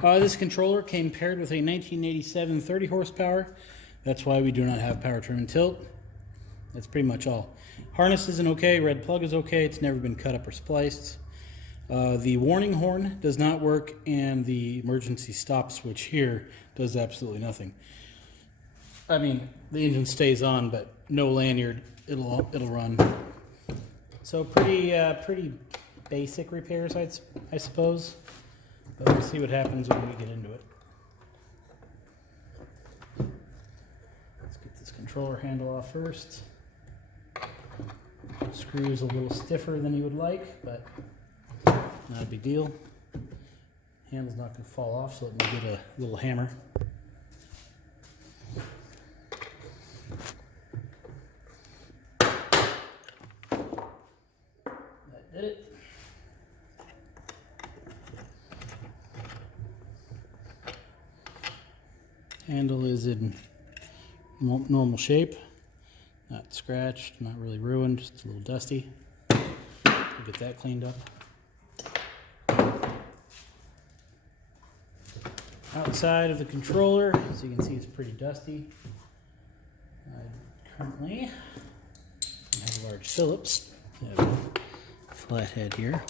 This controller came paired with a 1987 30 horsepower. That's why we do not have power trim and tilt. That's pretty much all. Harness isn't okay, red plug is okay, it's never been cut up or spliced. The warning horn does not work, and the emergency stop switch here does absolutely nothing. I mean, the engine stays on, but no lanyard, it'll run. So pretty basic repairs, I suppose. But we'll see what happens when we get into it. Let's get this controller handle off first. Screw is a little stiffer than you would like, but not a big deal. Handle's not going to fall off, so let me get a little hammer. That did it. Handle is in normal shape, not scratched, not really ruined, just a little dusty. We'll get that cleaned up. Outside of the controller, as you can see, it's pretty dusty. I currently have a large Phillips. I have a flathead here.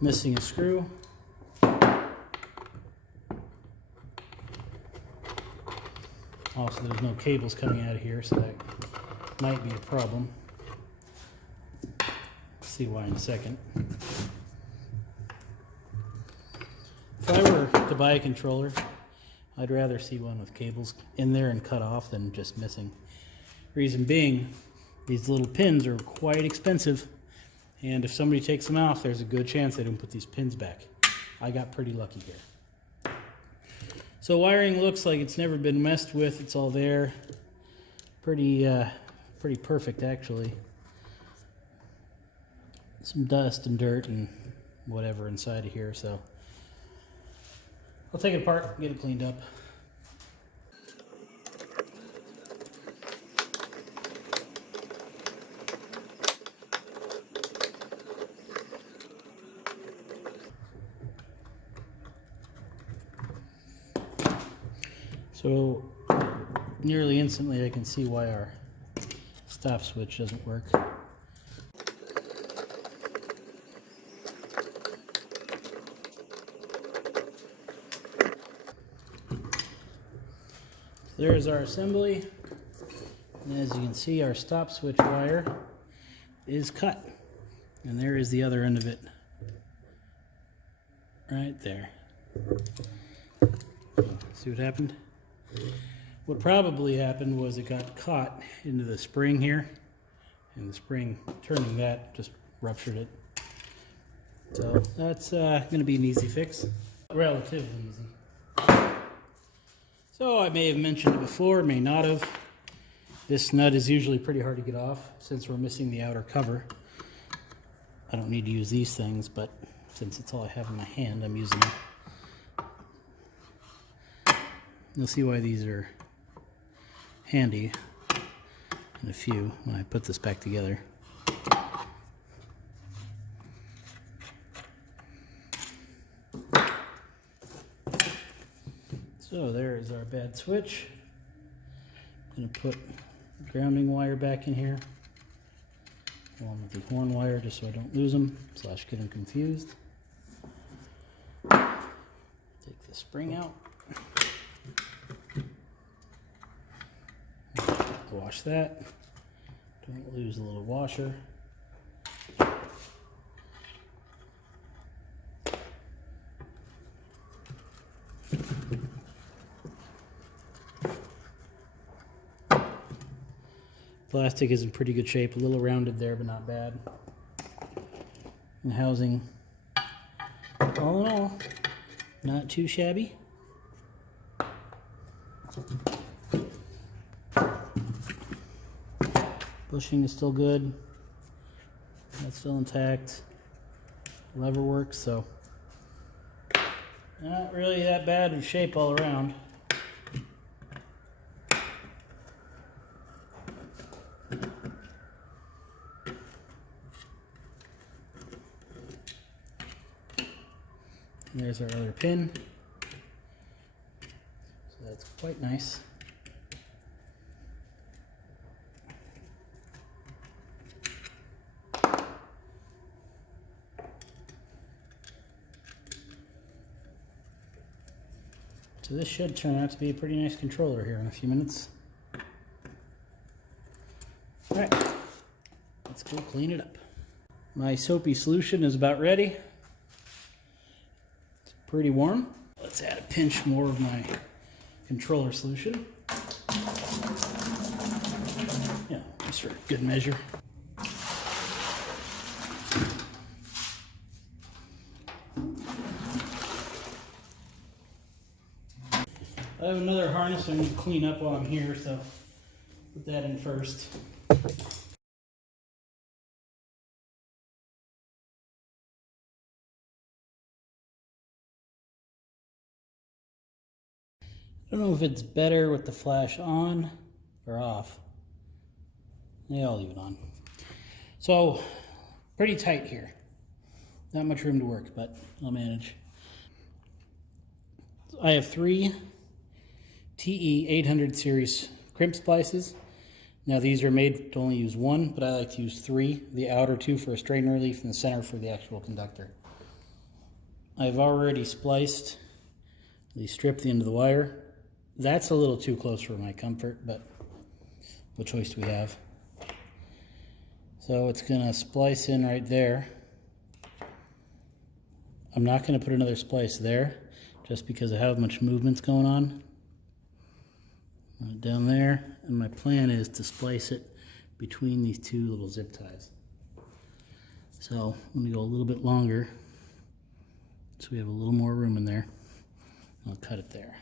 Missing a screw. Also, there's no cables coming out of here, so that might be a problem. See why in a second. If I were to buy a controller, I'd rather see one with cables in there and cut off than just missing. Reason being, these little pins are quite expensive, and if somebody takes them off, there's a good chance they don't put these pins back. I got pretty lucky here. So wiring looks like it's never been messed with. It's all there. Pretty perfect, actually. Some dust and dirt and whatever inside of here, so I'll take it apart and get it cleaned up. So nearly instantly I can see why our stop switch doesn't work. There's our assembly, and as you can see, our stop switch wire is cut, and there is the other end of it right there. See what happened? What probably happened was it got caught into the spring here, and the spring turning that just ruptured it. So that's going to be an easy fix, relatively easy. So I may have mentioned it before, may not have. This nut is usually pretty hard to get off since we're missing the outer cover. I don't need to use these things, but since it's all I have in my hand, I'm using them. You'll see why these are handy in a few when I put this back together. So there is our bad switch. I'm going to put the grounding wire back in here, along with the horn wire, just so I don't lose them / get them confused. Take the spring out. Wash that. Don't lose the little washer. Plastic is in pretty good shape, a little rounded there, but not bad. And housing, all in all, not too shabby. Bushing is still good. That's still intact. Lever works, so not really that bad of shape all around. And there's our other pin. So that's quite nice. So this should turn out to be a pretty nice controller here in a few minutes. All right, let's go clean it up. My soapy solution is about ready. It's pretty warm. Let's add a pinch more of my controller solution. Yeah, just for good measure. I have another harness I need to clean up while I'm here, so put that in first. I don't know if it's better with the flash on or off. Yeah, I'll leave it on. So, pretty tight here. Not much room to work, but I'll manage. I have 3 TE 800 series crimp splices. Now these are made to only use 1, but I like to use 3. The outer 2 for a strain relief and the center for the actual conductor. I've already spliced the strip the end of the wire. That's a little too close for my comfort, but what choice do we have? So it's going to splice in right there. I'm not going to put another splice there just because of how much movement's going on. Down there, and my plan is to splice it between these 2 little zip ties. So I'm going to go a little bit longer so we have a little more room in there. I'll cut it there.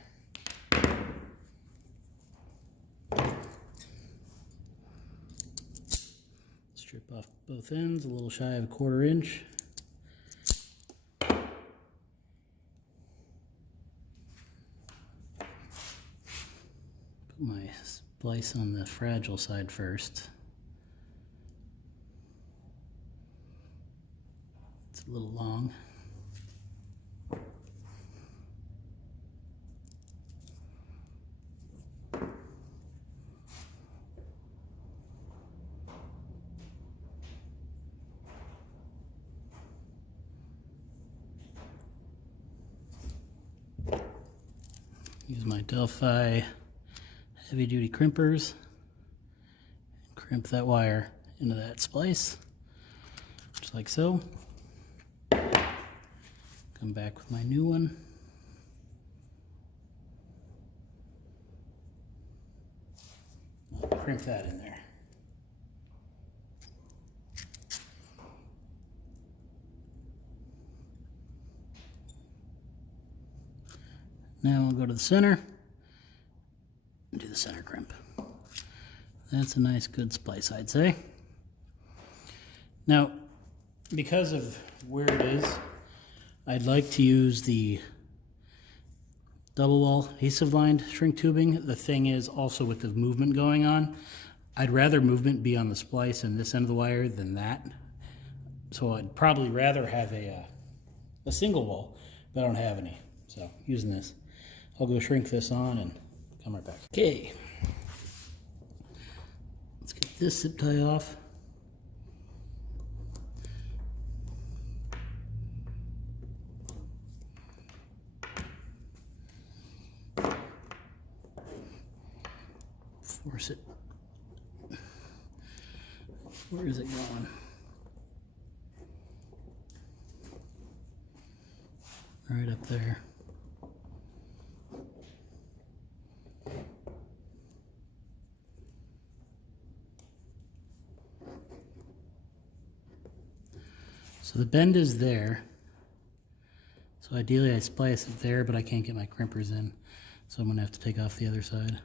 Strip off both ends, a little shy of a 1/4 inch. Put my splice on the fragile side first. It's a little long. Use my Delphi heavy duty crimpers. Crimp that wire into that splice, just like so. Come back with my new one. I'll crimp that in there. Now we'll go to the center and do the center crimp. That's a nice good splice, I'd say. Now, because of where it is, I'd like to use the double wall adhesive lined shrink tubing. The thing is, also with the movement going on, I'd rather movement be on the splice and this end of the wire than that. So I'd probably rather have a single wall, but I don't have any. So using this, I'll go shrink this on and come right back. Okay. Let's get this zip tie off. Force it. Where is it going? Right up there. So the bend is there. So ideally I splice it there, but I can't get my crimpers in. So I'm gonna have to take off the other side.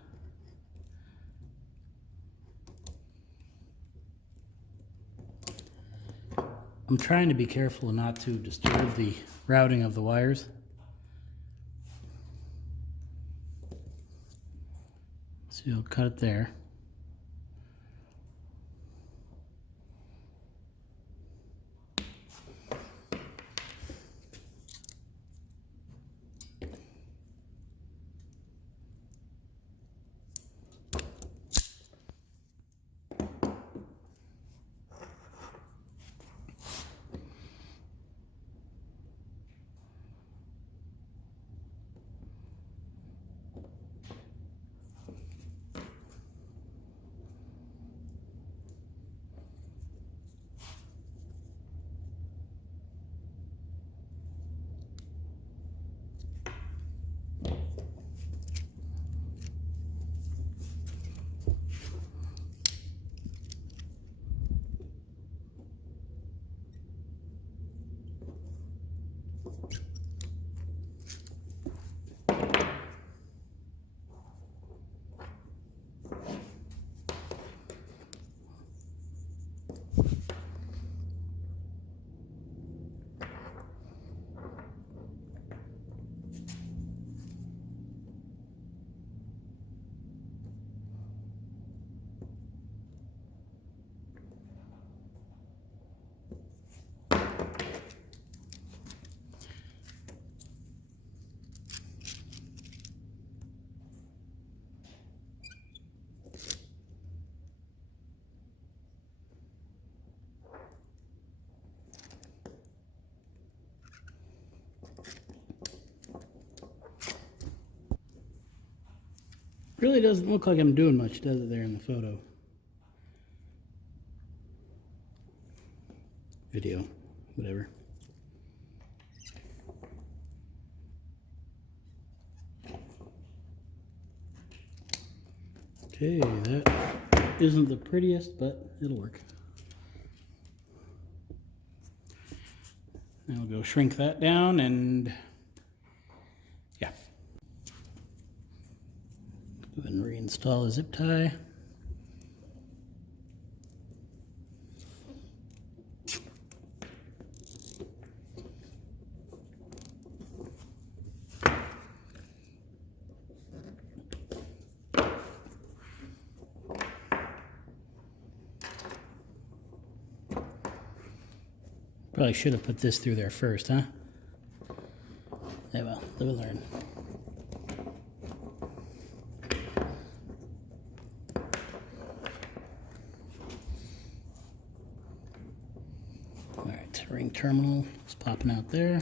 I'm trying to be careful not to disturb the routing of the wires. So you'll cut it there. Really doesn't look like I'm doing much, does it, there in the photo? Video, whatever. Okay, that isn't the prettiest, but it'll work. Now we'll go shrink that down and yeah. Go ahead and reinstall the zip tie. Probably should have put this through there first, huh? Yeah, well, live and learn. All right, ring terminal is popping out there.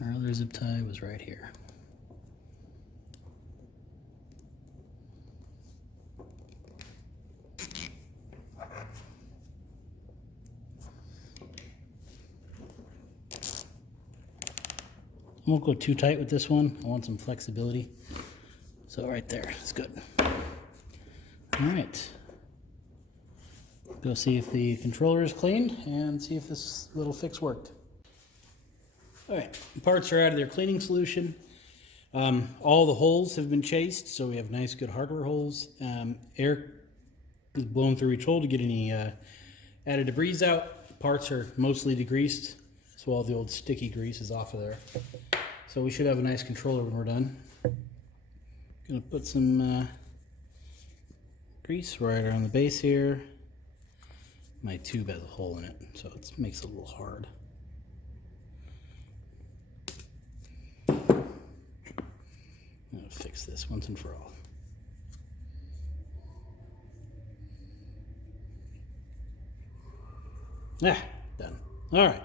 Our other zip tie was right here. I won't go too tight with this one. I want some flexibility. So right there, it's good. All right. Go see if the controller is cleaned and see if this little fix worked. All right, the parts are out of their cleaning solution. All the holes have been chased, so we have nice, good hardware holes. Air is blown through each hole to get any added debris out. Parts are mostly degreased, so all the old sticky grease is off of there. So we should have a nice controller when we're done. Gonna put some grease right around the base here. My tube has a hole in it, so it makes it a little hard. I'm gonna fix this once and for all. Ah, done. All right.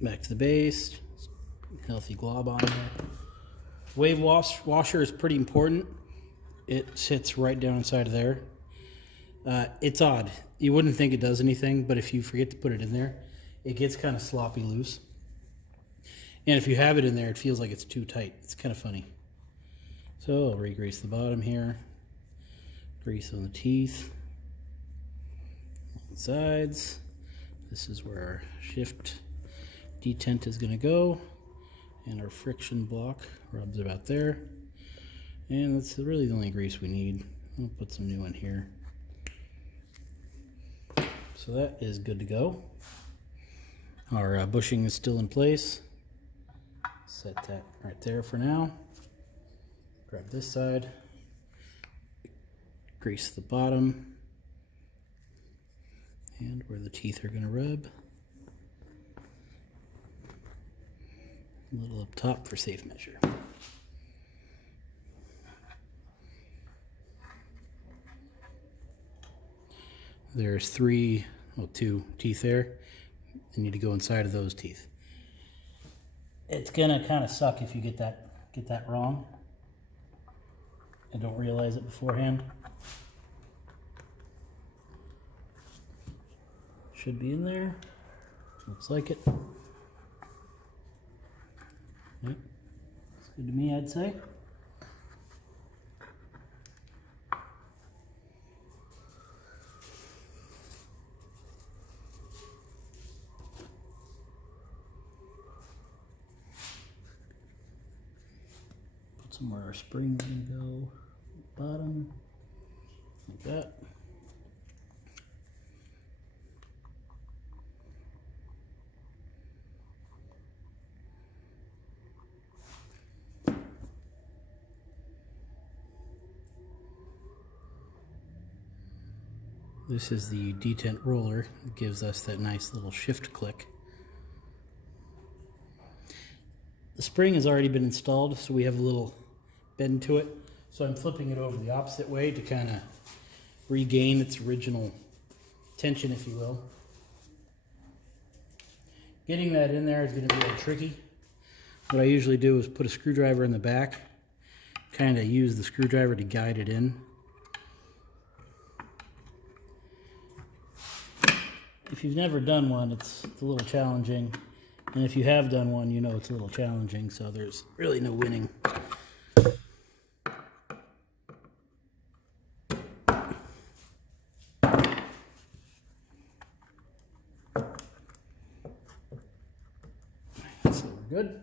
Back to the base. Healthy glob on there. Wave washer is pretty important. It sits right down inside of there. It's odd. You wouldn't think it does anything, but if you forget to put it in there, it gets kind of sloppy loose. And if you have it in there, it feels like it's too tight. It's kind of funny. So I'll re-grease the bottom here. Grease on the teeth. On the sides. This is where our shift detent is going to go. And our friction block rubs about there. And that's really the only grease we need. I'll put some new in here. So that is good to go. Our bushing is still in place. Set that right there for now. Grab this side. Grease the bottom. And where the teeth are going to rub. A little up top for safe measure. There's two teeth there. They need to go inside of those teeth. It's gonna kind of suck if you get that wrong and don't realize it beforehand. Should be in there. Looks like it. Yep. It's good to me, I'd say. Somewhere our spring's gonna go bottom, like that. This is the detent roller. It gives us that nice little shift click. The spring has already been installed, so we have a little bend to it. So I'm flipping it over the opposite way to kind of regain its original tension, if you will. Getting that in there is going to be a little tricky. What I usually do is put a screwdriver in the back, kind of use the screwdriver to guide it in. If you've never done one, it's a little challenging. And if you have done one, you know it's a little challenging, so there's really no winning. So we're good.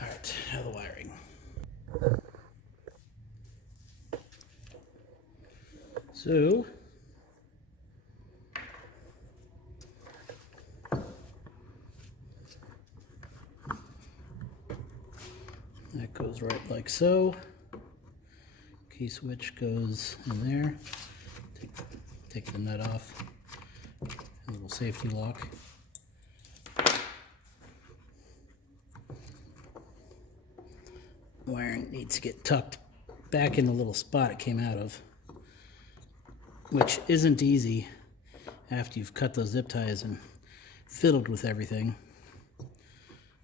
All right, now the wiring. So, that goes right like so. Key switch goes in there. Take the nut off. A little safety lock. Wiring needs to get tucked back in the little spot it came out of, which isn't easy after you've cut those zip ties and fiddled with everything.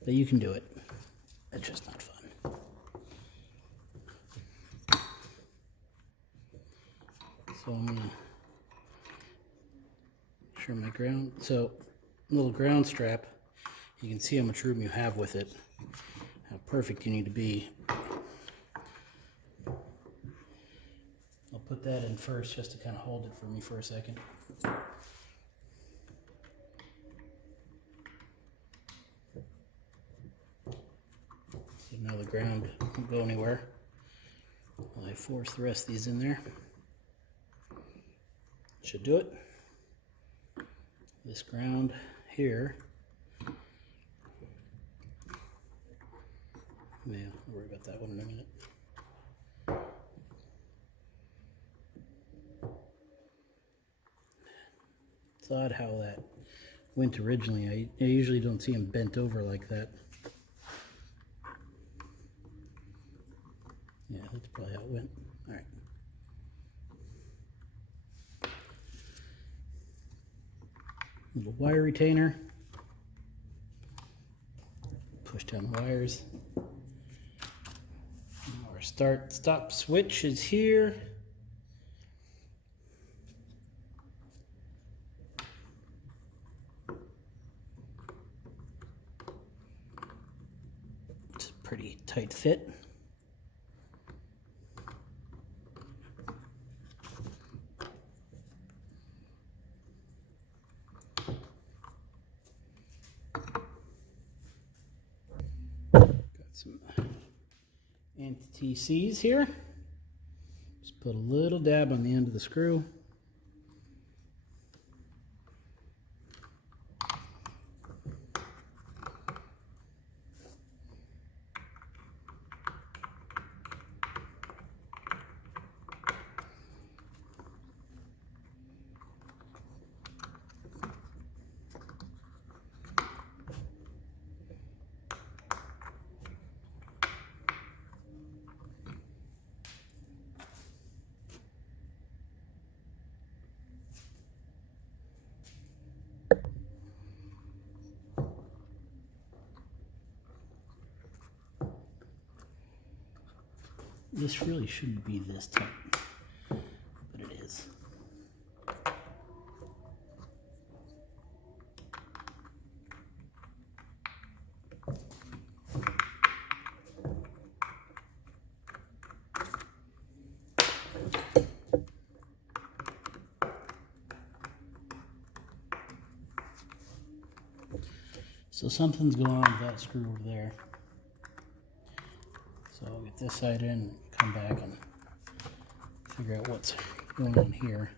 But you can do it. It's just not fun. So I'm gonna sure my ground. So little ground strap. You can see how much room you have with it. How perfect you need to be. I'll put that in first just to kind of hold it for me for a second. So now the ground won't go anywhere. I force the rest of these in there. Should do it. This ground here. Yeah, I'll worry about that one in a minute. It's odd how that went originally. I usually don't see them bent over like that. Yeah, that's probably how it went. All right. Little wire retainer. Push down the wires. Our start-stop switch is here. It's a pretty tight fit. Got some anti-TCs here. Just put a little dab on the end of the screw. This really shouldn't be this tight, but it is. So something's going on with that screw over there. this side in and come back and figure out what's going on here.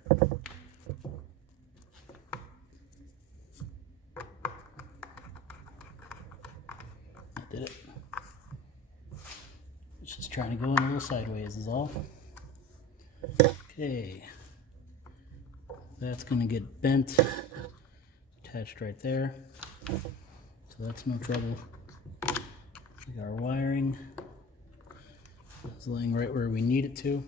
I did it. It's just trying to go in a little sideways is all. Okay. That's going to get bent, attached right there. So that's no trouble. We got our wiring. It's laying right where we need it to.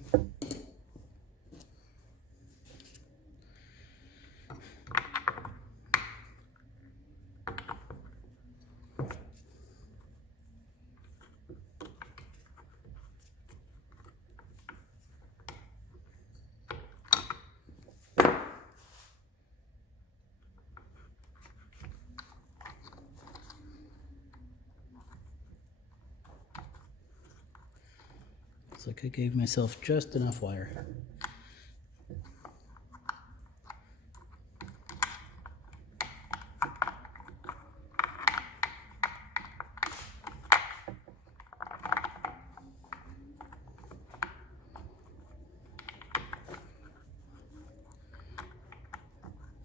Looks like I gave myself just enough wire.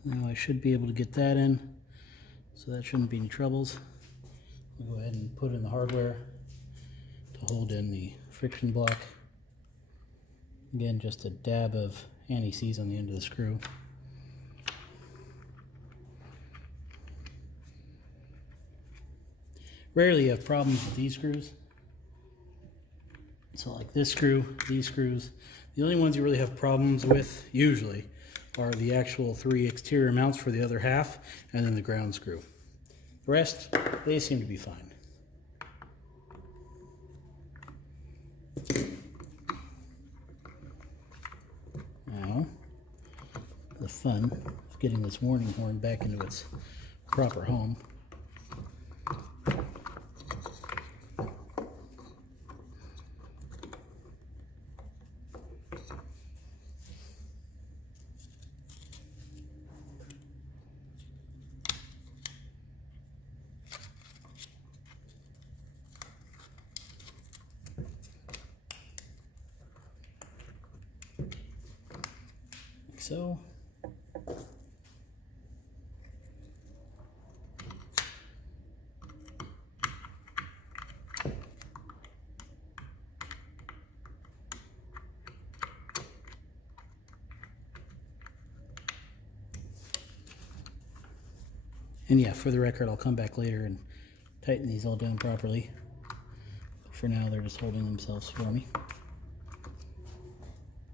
Now I should be able to get that in, so that shouldn't be any troubles. I'll go ahead and put in the hardware to hold in the friction block. Again, just a dab of anti-seize on the end of the screw. Rarely you have problems with these screws. So like this screw, these screws, the only ones you really have problems with, usually, are the actual 3 exterior mounts for the other half, and then the ground screw. The rest, they seem to be fine. Now, the fun of getting this warning horn back into its proper home. Like so. And yeah, for the record, I'll come back later and tighten these all down properly. But for now, they're just holding themselves for me.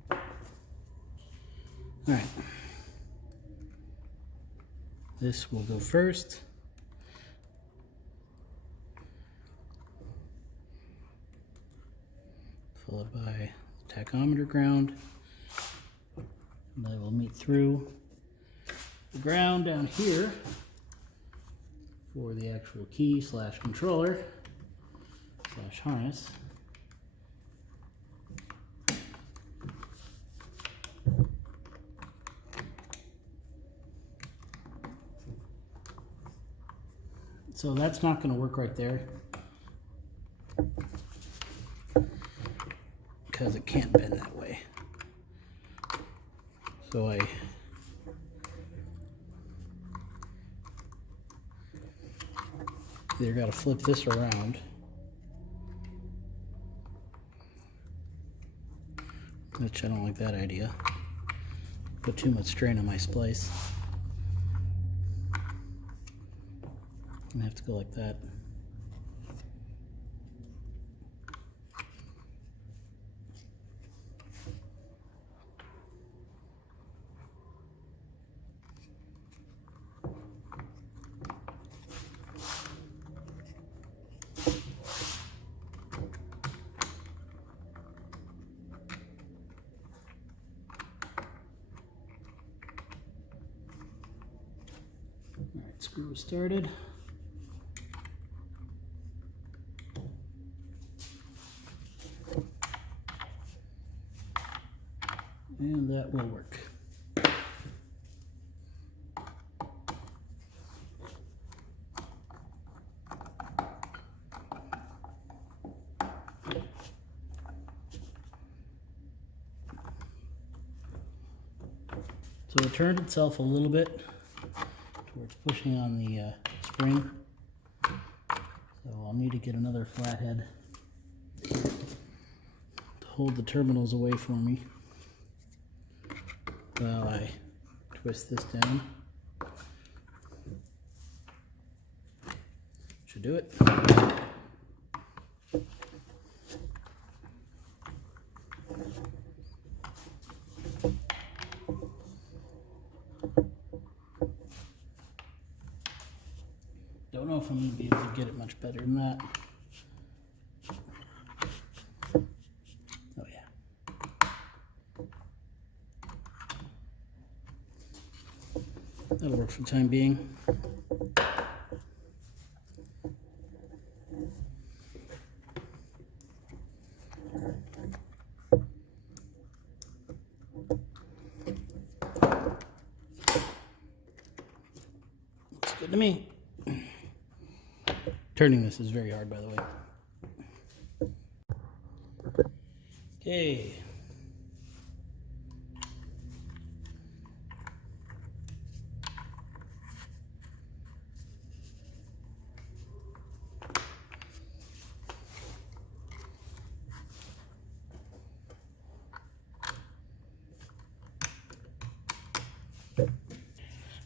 All right. This will go first. Followed by the tachometer ground. And I will meet through the ground down here for the actual key slash controller slash harness. So that's not going to work right there because it can't bend that way. So I either got to flip this around, which I don't like that idea. Put too much strain on my splice. I'm gonna have to go like that. All right, screw started. And that will work. So it turned itself a little bit where it's pushing on the spring. So I'll need to get another flathead to hold the terminals away for me while I twist this down. Should do it. Don't know if I'm going to be able to get it much better than that. Oh yeah. That'll work for the time being. Looks good to me. Turning this is very hard, by the way. Okay.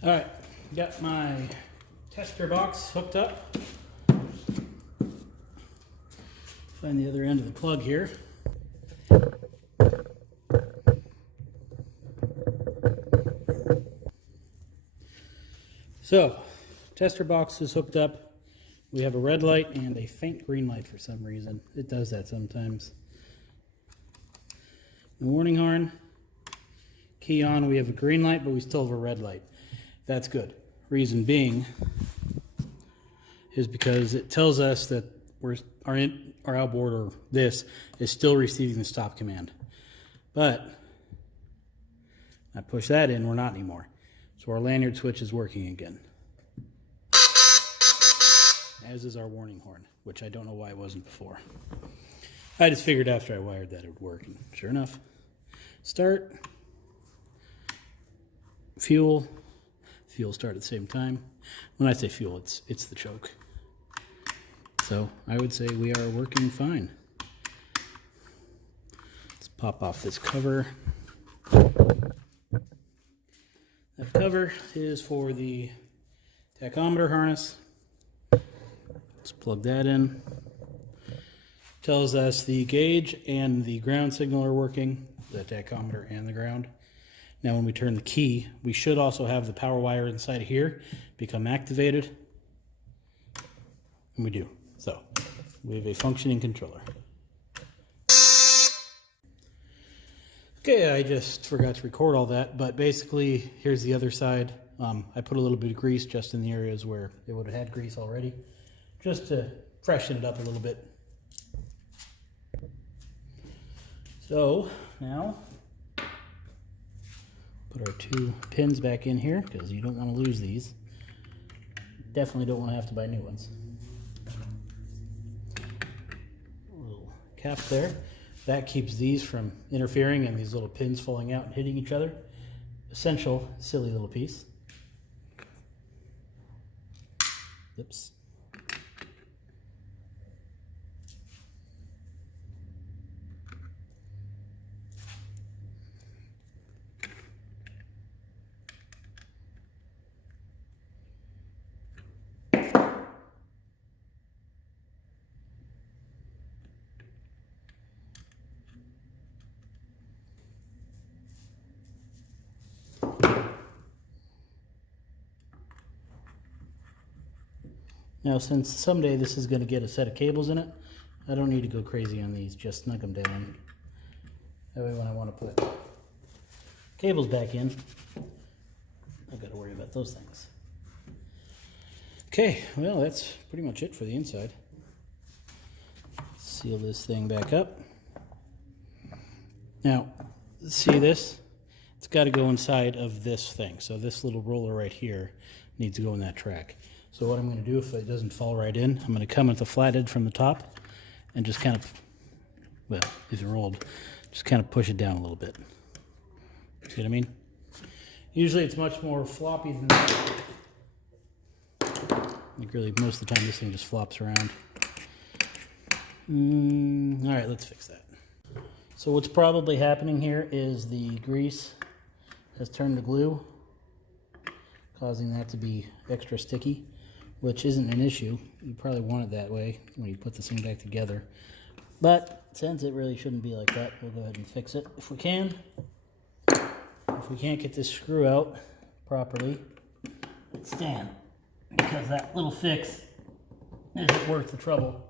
All right, got my tester box hooked up. Find the other end of the plug here. So, tester box is hooked up. We have a red light and a faint green light for some reason. It does that sometimes. The warning horn, key on, we have a green light, but we still have a red light. That's good. Reason being is because it tells us that our outboard, or this, is still receiving the stop command. But I push that in, we're not anymore. So our lanyard switch is working again. As is our warning horn, which I don't know why it wasn't before. I just figured after I wired that it would work, and sure enough. Start. Fuel. Fuel start at the same time. When I say fuel, it's the choke. So I would say we are working fine. Let's pop off this cover. That cover is for the tachometer harness. Let's plug that in. Tells us the gauge and the ground signal are working, the tachometer and the ground. Now when we turn the key, we should also have the power wire inside of here become activated. And we do. So we have a functioning controller. Okay, I just forgot to record all that, but basically here's the other side. I put a little bit of grease just in the areas where it would have had grease already, just to freshen it up a little bit. So now put our two pins back in here because you don't want to lose these. Definitely don't want to have to buy new ones. A little cap there. That keeps these from interfering and these little pins falling out and hitting each other. Essential, silly little piece. Oops. Now, since someday this is going to get a set of cables in it, I don't need to go crazy on these, just snug them down. That way when I want to put cables back in, I've got to worry about those things. Okay, well, that's pretty much it for the inside. Seal this thing back up. Now, see this? It's got to go inside of this thing. So this little roller right here needs to go in that track. So what I'm going to do, if it doesn't fall right in, I'm going to come at the flathead from the top and just kind of, well, if it rolled, just kind of push it down a little bit. See what I mean? Usually it's much more floppy than that. Like really, most of the time this thing just flops around. All right, let's fix that. So what's probably happening here is the grease has turned to glue, causing that to be extra sticky, which isn't an issue. You probably want it that way when you put this thing back together. But since it really shouldn't be like that, we'll go ahead and fix it if we can. If we can't get this screw out properly, let's stand, because that little fix isn't worth the trouble.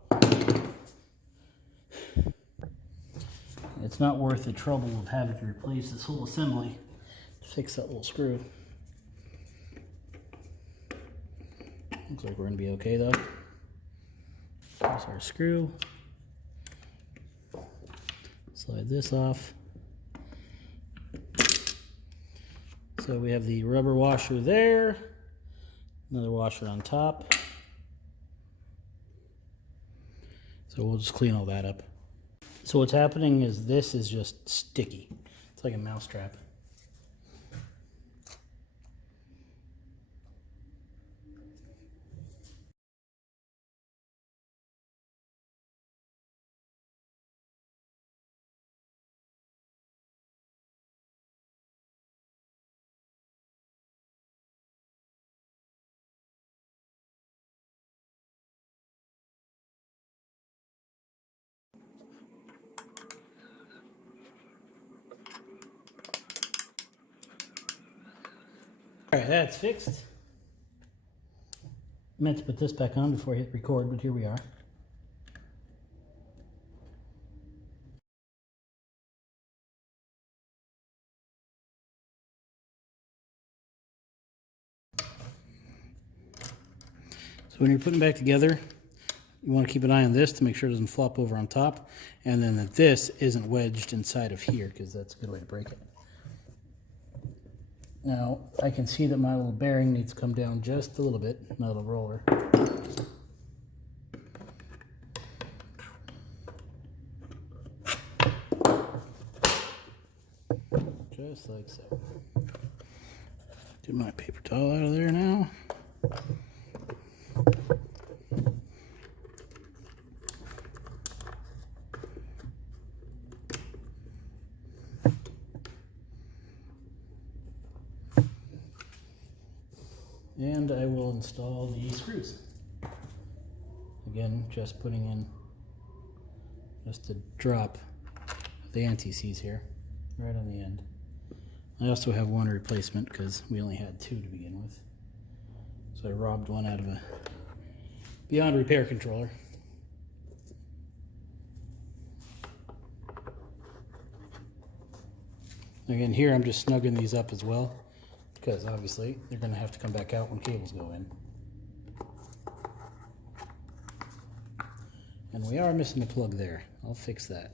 It's not worth the trouble of having to replace this whole assembly to fix that little screw. Looks like we're going to be okay though. Here's our screw. Slide this off. So we have the rubber washer there, another washer on top. So we'll just clean all that up. So what's happening is this is just sticky. It's like a mousetrap. All right, that's fixed. I meant to put this back on before I hit record, but here we are. So when you're putting back together, you want to keep an eye on this to make sure it doesn't flop over on top, and then that this isn't wedged inside of here, because that's a good way to break it. Now, I can see that my little bearing needs to come down just a little bit, my little roller. Just like so. Get my paper towel out of there now. And I will install the screws. Again, just putting in just a drop of the anti-seize here, right on the end. I also have one replacement because we only had two to begin with. So I robbed one out of a Beyond Repair controller. Again, here I'm just snugging these up as well, because obviously they're going to have to come back out when cables go in. And we are missing a plug there. I'll fix that.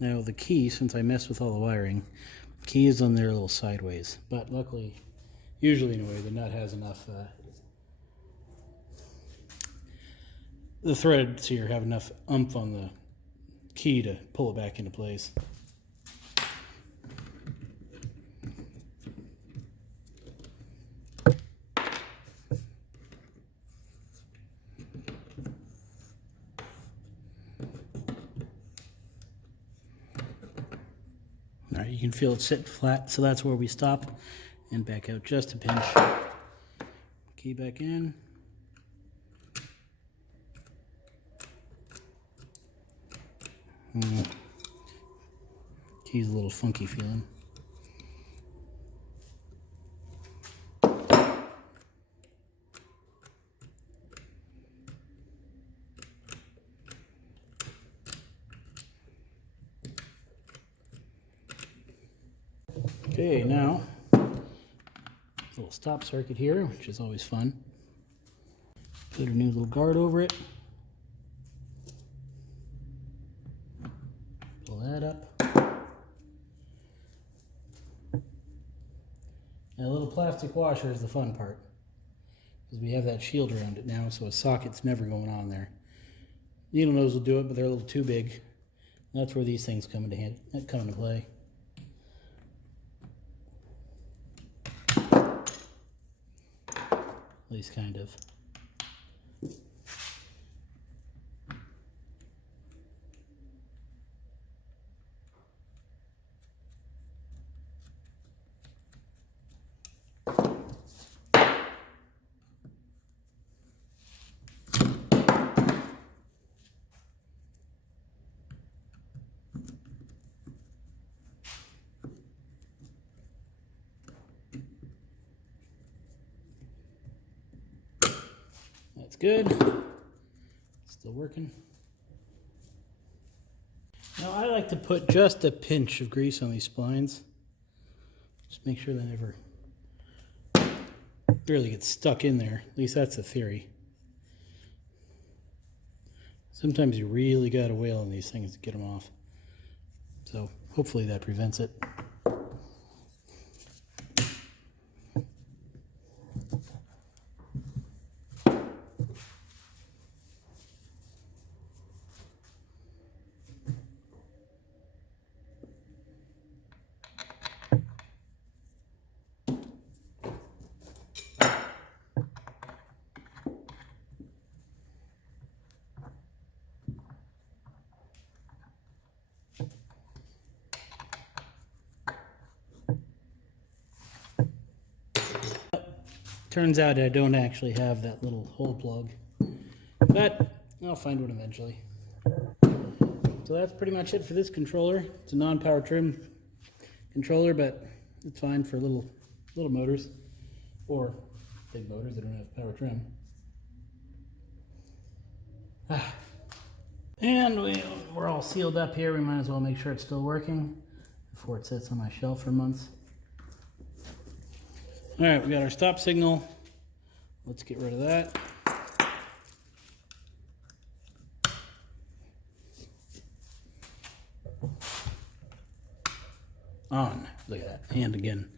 Now the key, since I messed with all the wiring, the key is on there a little sideways. But luckily, usually anyway, the nut has enough, the threads here have enough oomph on the key to pull it back into place. All right, you can feel it sit flat, so that's where we stop, and back out just a pinch. Key back in. Key's a little funky feeling. Okay, now a little stop circuit here, which is always fun. Put a new little guard over it. Pull that up. Now, a little plastic washer is the fun part, because we have that shield around it now, so a socket's never going on there. Needle nose will do it, but they're a little too big. That's where these things come into play. At least kind of. That's good. Still working. Now I like to put just a pinch of grease on these splines. Just make sure they never really get stuck in there. At least that's the theory. Sometimes you really gotta wail on these things to get them off. So hopefully that prevents it. Turns out I don't actually have that little hole plug, but I'll find one eventually. So that's pretty much it for this controller. It's a non-power trim controller, but it's fine for little motors or big motors that don't have power trim. And we're all sealed up here. We might as well make sure it's still working before it sits on my shelf for months. All right, we got our stop signal. Let's get rid of that. On. Look at that. And again,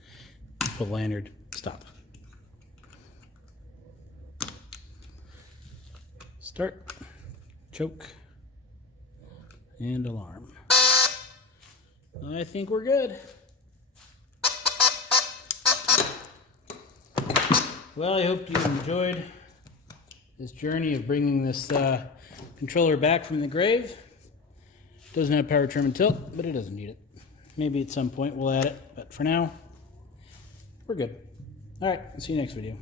put lanyard. Stop. Start. Choke. And alarm. I think we're good. Well, I hope you enjoyed this journey of bringing this controller back from the grave. Doesn't have power trim and tilt, but it doesn't need it. Maybe at some point we'll add it, but for now, we're good. All right, see you next video.